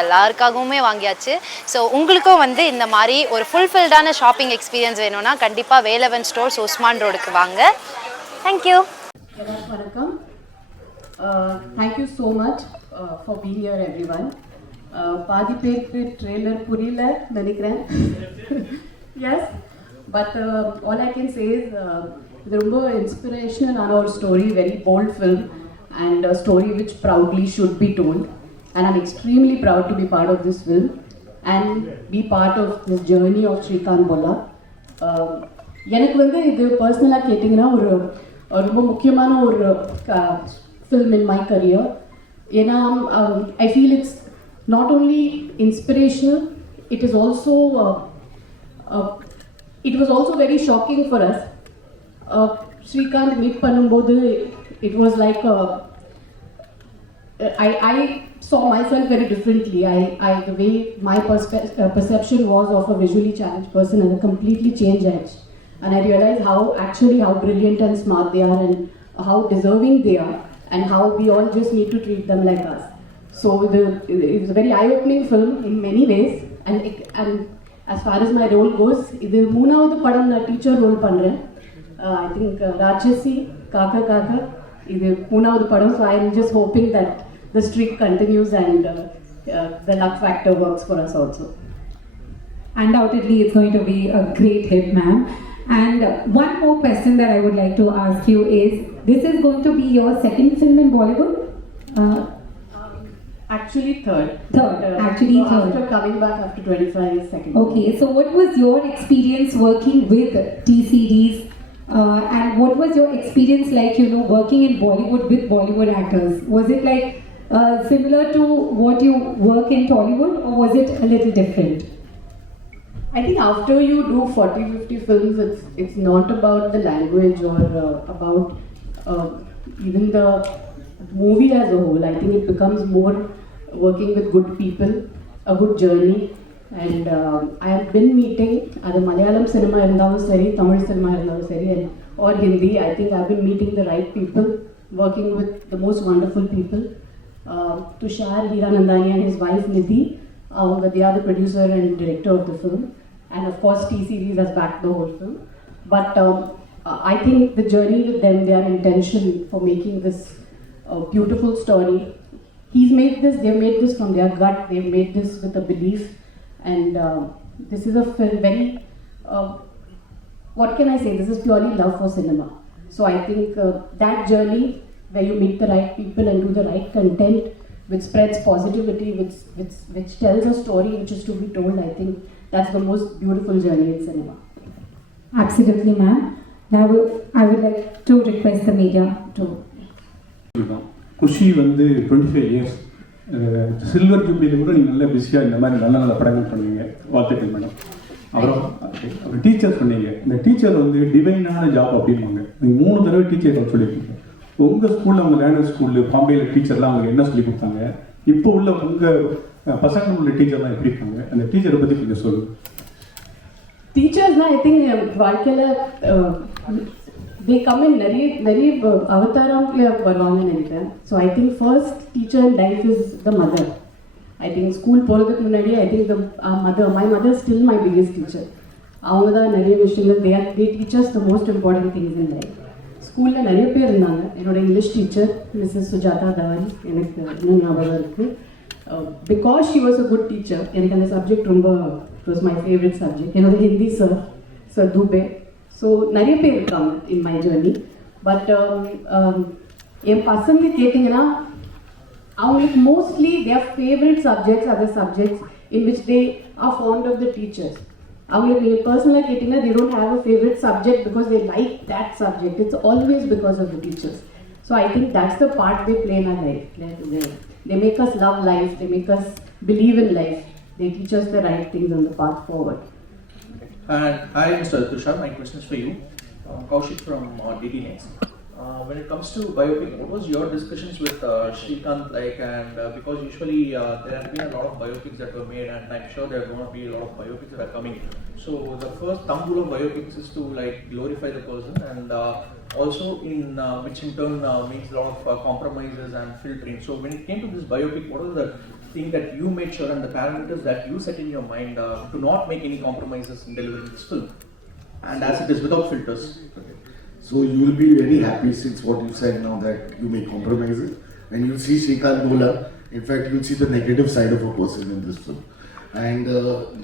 எல்லாருக்காகவுமே வாங்கியாச்சு. ஸோ உங்களுக்கும் வந்து இந்த மாதிரி ஒரு ஃபுல்ஃபில்டான ஷாப்பிங் எக்ஸ்பீரியன்ஸ் வேணும்னா கண்டிப்பாக வேலவன் ஸ்டோர்ஸ் உஸ்மான் ரோடுக்கு வாங்க. தேங்க்யூ. வணக்கம். Thank you so much for being here everyone. பாதி பேருக்கு ட்ரெய்லர் புரியல நினைக்கிறேன். Yes, but all I can say is இது ரொம்ப இன்ஸ்பிரேஷனலான ஒரு story, very bold film and a story which proudly should be told, and I'm extremely proud to be part of this film and be part of this journey of Srikanth Bolla. எனக்கு வந்து இது பர்சனலாக கேட்டிங்கன்னா ஒரு ரொம்ப முக்கியமான ஒரு film in my career. ஏன்னா I feel it's not only inspirational, it is also it was also very shocking for us. Srikanth meet பண்ணும்போது it was like I saw myself very differently. The way my perception was of a visually challenged person has completely changed, and I realized how brilliant and smart they are, and how deserving they are, and how we all just need to treat them like us. So it was a very eye-opening film in many ways, and as far as my role goes, இது மூணாவது படம் நான் teacher role பண்றேன். I think ராட்சசி காக்கா காக்கா இது மூணாவது படம். So I am just hoping that the streak continues and the luck factor works for us also. Undoubtedly it's going to be a great hit, ma'am. And one more question that I would like to ask you is, this is going to be your second film in Bollywood? Actually third. Actually third. After coming back after 25 years, second. Okay, so what was your experience working with TCDs? And what was your experience like, working in Bollywood with Bollywood actors? Was it like similar to what you work in Tollywood, or was it a little different? I think after you do 40-50 films, it's not about the language or about even the movie as a whole. I think it becomes more working with good people, a good journey. And I have been meeting the Malayalam cinema irundhavum seri, Tamil cinema irundhavum seri, or Hindi. I think I've been meeting the right people, working with the most wonderful people. Tushar Hiranandani and his wife Nidhi, they are the producer and director of the film, and of course T-Series has backed the whole film. But I think the journey with them, their intention for making this beautiful story, they've made this from their gut, they've made this with a belief. And this is a film very, what can I say, this is purely love for cinema. So I think that journey where you meet the right people and do the right content which spreads positivity, which tells a story which is to be told, I think that's the most beautiful journey in cinema. Absolutely, ma'am. Now I would like to request the media to... Kushi வந்து 25 years silver ஜூப்ளியில் கூட நீங்கள் நல்லா பிஸியாக இந்த மாதிரி நல்ல நல்ல படங்கள் பண்ணுவீங்க. வாழ்த்துக்கள் மேடம். அப்புறம் டீச்சர் சொன்னீங்க, இந்த டீச்சர் வந்து டிவைனான ஜாப் அப்படின்வாங்க. நீங்கள் 3 தடவை டீச்சர் சொல்லியிருக்கீங்க. உங்கள் ஸ்கூலில், உங்கள் லேண்டர் ஸ்கூலில் பாம்பேயில் டீச்சர்லாம் அவங்களுக்கு என்ன சொல்லி கொடுத்தாங்க? இப்போ உள்ள உங்கள் பசங்க உள்ள டீச்சர்லாம் எப்படி இருக்காங்க? அந்த டீச்சரை பற்றி கொஞ்சம் சொல்லுங்கள். டீச்சர்ஸ்னால் ஐ திங்க் வாழ்க்கையில் they come in நிறைய அவதாரம்ல வருவாங்கன்னு நினைக்கிறேன். So I think first teacher in life is the mother. I think school போகிறதுக்கு முன்னாடி I think my mother still my biggest teacher. அவங்க தான் நிறைய விஷயங்கள் they teach us the most important things in life. ஸ்கூலில் நிறைய பேர் இருந்தாங்க. என்னோட English teacher Mrs Sujatha Tiwari எனக்கு இன்னும் ஞாபகம் இருக்குது. Because she was a good teacher, எனக்கு அந்த சப்ஜெக்ட் ரொம்ப it was my favourite subject. என்னோட ஹிந்தி சார் தூபே. ஸோ நிறைய பேர் இருக்காங்க இன் மை ஜேர்னி. பட் என் பசங்க கேட்டிங்கன்னா அவங்களுக்கு mostly their favourite subjects are the subjects in which they are fond of the teachers. அவங்களுக்கு நீங்கள் பர்சனலாக கேட்டிங்கன்னா they don't have a favorite subject because they like that subject. It's always because of the teachers. So I think that's the part they play in our life. They make us love life, they make us believe in life, they teach us the right things on the path forward. And hi Mr. Tushar, my question is for you. Kaushik from DD Next. When it comes to biopic, what was your discussions with Srikanth like? And because usually there have been a lot of biopics that were made, and I'm sure there are going to be a lot of biopics that are coming. So the first thumb rule of biopics is to like glorify the person, and also which in turn means a lot of compromises and filtering. So when it came to this biopic, what was the thing that you made sure and the parameters that you set in your mind to not make any compromises in delivering this film? And as it is without filters. Okay. So you will be very happy since what you said now that you make compromises. When you see Srikanth Bola, in fact you will see the negative side of a person in this film. And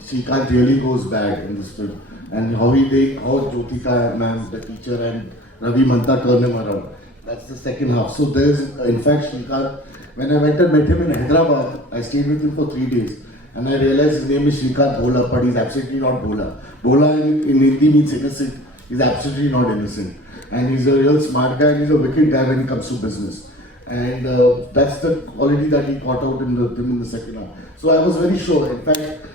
Srikanth really goes bad in this film. And how Jyothika ma'am, the teacher, and Ravi Manta turn him around. That's the second half. So there's, in fact, Srikanth, when I went and met him in Hyderabad, I stayed with him for 3 days. And I realized his name is Srikanth Bola, but he's absolutely not Bola. Bola in Hindi means innocent. He's absolutely not innocent. And he's a real smart guy, and he's a wicked guy when it comes to business. And that's the quality that he caught out in the second half. So I was very sure. In fact,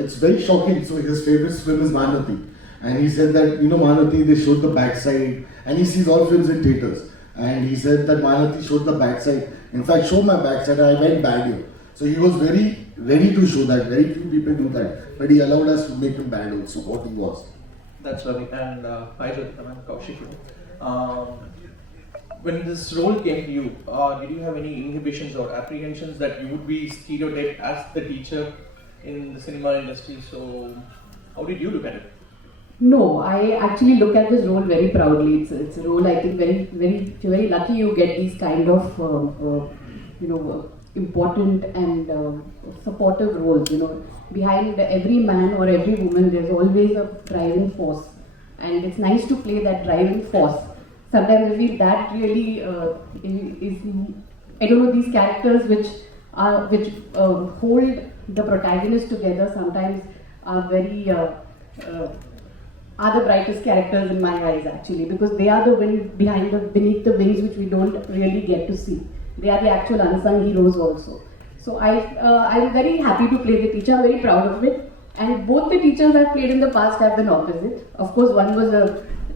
it's very shocking. So his favorite film is Manati. And he said that, Manati, they showed the backside. And he sees all films in theatres. And he said that Manati showed the backside. In fact, show my backside. I went bad here. So he was very ready to show that. Very few people do that. But he allowed us to make him bad also, what he was. That's lovely. And hi Jyothika, I'm Kaushik. When this role came to you, did you have any inhibitions or apprehensions that you would be stereotyped as the teacher in the cinema industry? So how did you look at it? No, I actually look at this role very proudly. It's a role I think you're very lucky you get these kind of important and supportive roles. Behind every man or every woman there's always a driving force, and it's nice to play that driving force. Sometimes I feel that really is these characters which hold the protagonist together sometimes are very are the brightest characters in my eyes actually, because they are the wind beneath the wings which we don't really get to see. They are the actual unsung heroes also. So I'm very happy to play the teacher. I'm very proud of it. And both the teachers I've played in the past have been opposite. Of course, one was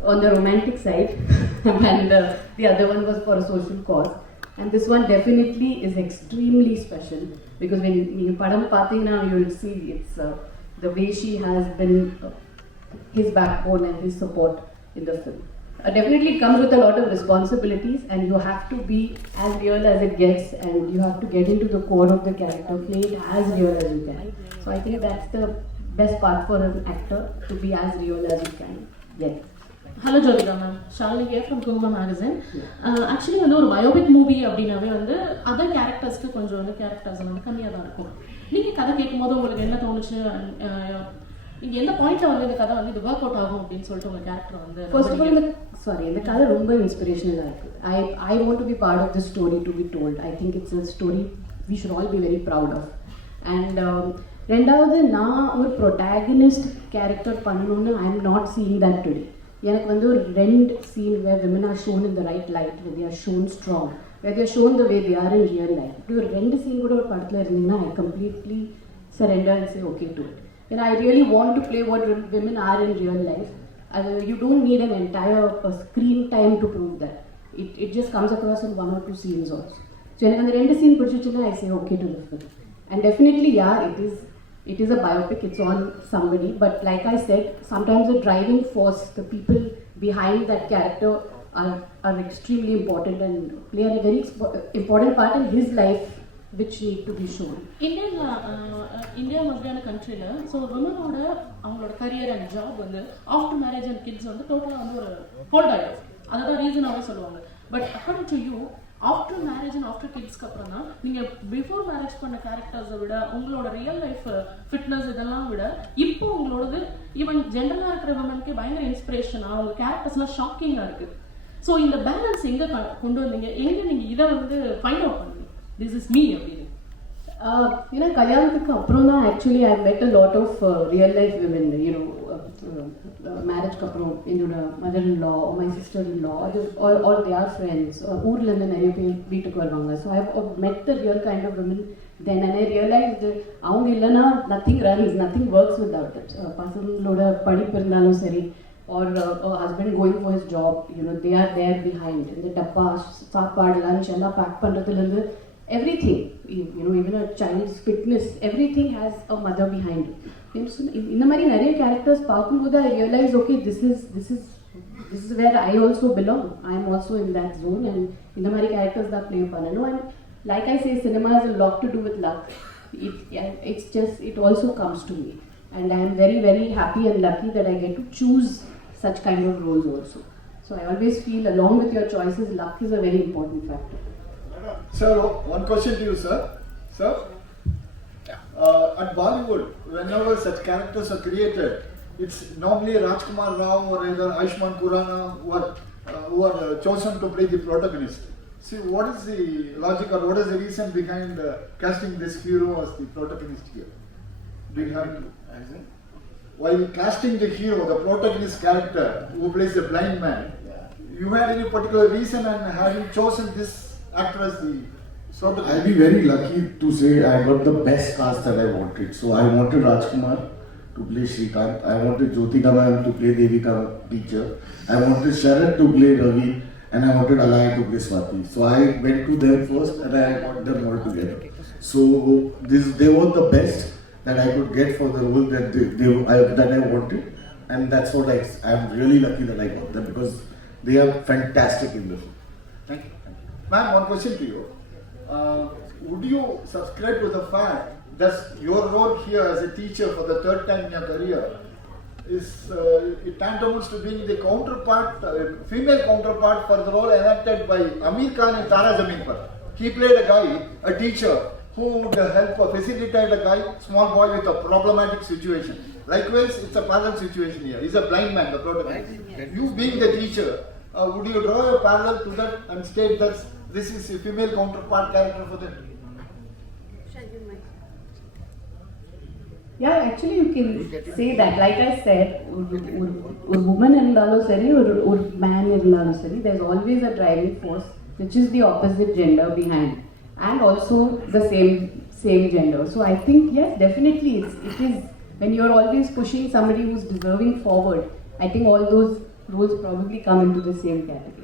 on the romantic side and the other one was for a social cause. And this one definitely is extremely special, because when you padam pathina, you will see it's the way she has been his backbone and his support in the film. Definitely it comes with a lot of responsibilities, and you have to be as real as it gets, and you have to get into the core of the character, play it as real as you can. So I think that's the best part for an actor, to be as real as you can get. Hello Jyothika ma'am, Shalini here from Kumba magazine. Actually வந்து ஒரு biopic movie அப்படின்னாவே வந்து other கேரக்டர்ஸ்க்கு கொஞ்சம் வந்து characters வந்து கம்மியாக தான் இருக்கும். நீங்கள் கதை கேட்கும்போது உங்களுக்கு என்ன தோணுச்சு, நீங்கள் எந்த பாயிண்ட்ல வந்து இந்த கதை வந்து இது ஒர்க் அவுட் ஆகும் அப்படின்னு சொல்லிட்டு உங்கள் கேரக்டர் வந்து? ஃபர்ஸ்ட் ஆஃப் ஆல் இந்த கதை ரொம்ப இன்ஸ்பிரேஷனலாக இருக்குது. I want to be part of this story to be told. I think it's a story we should all be very proud of. And ரெண்டாவது, நான் ஒரு ப்ரொட்டாகனிஸ்ட் கேரக்டர் பண்ணணும்னு I am not seeing that today. எனக்கு வந்து ஒரு 2 scene where women are shown in the right light, where they are shown strong, where they are shown the way they are in real life. இப்படி ஒரு 2 scene கூட ஒரு படத்தில் இருந்தீங்கன்னா I completely surrender and say okay to it. I really want to play what women are in real life. You don't need an entire screen time to prove that. It just comes across in 1 or 2 scenes also. So எனக்கு அந்த 2 scene பிடிச்சிச்சுன்னா I say okay to the film. And definitely, yeah, it is a biopic, it's on somebody, but like I said, sometimes the driving force, the people behind that character are extremely important and play a very important part in his life, which need to be shown. India மாதிரியான கண்ட்ரியில் so விமனோட அவங்களோட career and job வந்து after marriage and kids வந்து டோட்டலாக வந்து ஒரு hold ஆகிடும். அதை தான் ரீசனாகவே சொல்லுவாங்க. But according to you, after marriage and after கிட்ஸ்க்கு அப்புறம் தான் நீங்கள் பிஃபோர் மேரேஜ் பண்ண கேரக்டர்ஸை விட உங்களோட ரியல் லைஃப் ஃபிட்னஸ் இதெல்லாம் விட இப்போ உங்களோடது ஈவன் ஜென்ரலாக இருக்கிற விமனுக்கே பயங்கர இன்ஸ்பிரேஷனாக அவங்க கேரக்டர்ஸ்லாம் ஷாக்கிங்காக இருக்குது. ஸோ இந்த பேலன்ஸ் எங்கே கொண்டு வந்தீங்க, எங்கே நீங்கள் இதை வந்து ஃபைண்ட் அவுட் பண்ணீங்க திஸ் இஸ் மீ அப்படின்னு? கல்யாணத்துக்கு அப்புறம் தான் actually I met a lot of real life women, மேரேஜ்க்கு அப்புறம் என்னோட mother in law, my sister in law, or their friends, ஊர்லேருந்து நிறைய பேர் வீட்டுக்கு வருவாங்க. So I met the real kind of women then, and I realized அவங்க இல்லைன்னா nothing runs, nothing works without it. பசங்களோட படிப்பு இருந்தாலும் சரி, or husband going for his job, they are there behind. இந்த டப்பா, சாப்பாடு, லஞ்ச் எல்லாம் back பண்ணுறதுலேருந்து everything, even a child's fitness, everything has a mother behind it. இந்த மாதிரி நிறைய கேரக்டர்ஸ் பார்க்கும்போது I realized, okay, this is where I also belong. I am also in that zone, and இந்த மாதிரி கேரக்டர்ஸ் தான் play பண்ணணும். And like I say, cinema has a lot to do with luck. It also comes to me, and I am very, very happy and lucky that I get to choose such kind of roles also. So I always feel, along with your choices, luck is a very important factor. Sir, one question to you, sir. Sir, at Bollywood, whenever such characters are created, it's normally Rajkumar Rao or either Ayushmann Khurrana who are chosen to play the protagonist. See, what is the logic or what is the reason behind casting this hero as the protagonist here? Do you have, while casting the hero, the protagonist character who plays a blind man, you had any particular reason and have you chosen this actor as the protagonist? I'll be very lucky to say I got the best cast that I wanted. So I wanted Rajkumar to play Srikanth. I wanted Jyothika ma'am to play Devika teacher. I wanted Sharat to play Ravi. And I wanted Alaya to play Swati. So I went to them first and I got them all together. So they were the best that I could get for the role that I wanted. And that's what I'm really lucky that I got them because they are fantastic in the film. Thank you. Ma'am, one question to you. Would you subscribe to the fact that your role here as a teacher for the third time in your career is it tantamount to being the counterpart, female counterpart for the role enacted by Amir Khan in Tara Zameen Par. He played a guy, a teacher, who would help facilitate a guy, small boy with a problematic situation. Likewise, it's a parallel situation here. He's a blind man, the protagonist. You being the teacher, would you draw a parallel to that and state that this is a female counterpart character for them? Yeah, actually you can say that. Like I said, a woman இருந்தாலும் சரி, ஒரு man இருந்தாலும் சரி, there's always a driving force which is the opposite gender behind, and also the same gender. So I think yes, definitely it is when you're always pushing somebody who's deserving forward. I think all those roles probably come into the same category.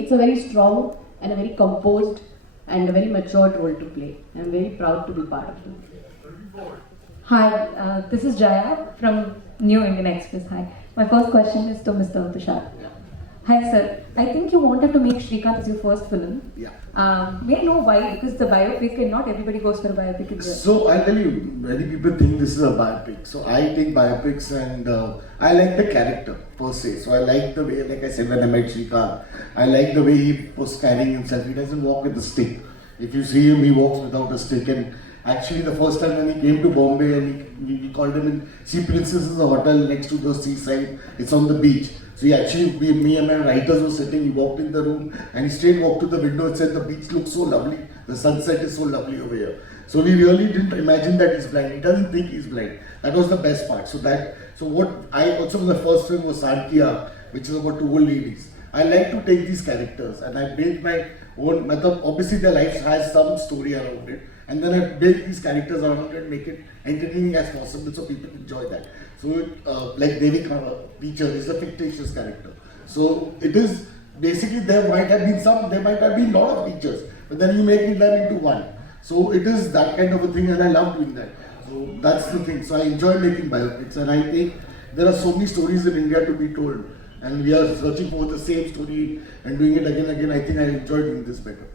It's a very strong and a very composed and a very matured role to play. I'm very proud to be part of it. Hi, this is Jaya from New Indian Express. Hi. My first question is to Mr. Tushar. Hi, sir. I think you wanted to make Srikanth as your first film. Yeah. May I know why? Because the biopic and not everybody goes for a biopic. So I'll tell you, many people think this is a biopic. So I take biopics and I like the character per se. So I like the way, like I said, when I met Srikanth, I like the way he was carrying himself. He doesn't walk with a stick. If you see him, he walks without a stick. And actually, the first time when he came to Bombay and we called him in Sea Princess is a hotel next to the seaside. It's on the beach. So he actually, me and my writers were sitting, he walked in the room and he straight walked to the window and said, the beach looks so lovely, the sunset is so lovely over here. So we really didn't imagine that he's blind. He doesn't think he's blind. That was the best part. So what I also, the first film was Sankia, which is about two old ladies. I like to take these characters and I built my own, obviously their life has some story around it. And then I build these characters around it and make it entertaining as possible so people enjoy that. So like Devika teacher is a fictitious character. So it is basically there might have been a lot of teachers, but then you make them into one. So it is that kind of a thing and I love doing that. So that's the thing. So I enjoy making biopics and I think there are so many stories in India to be told. And we are searching for the same story and doing it again and again. I think I enjoy doing this better.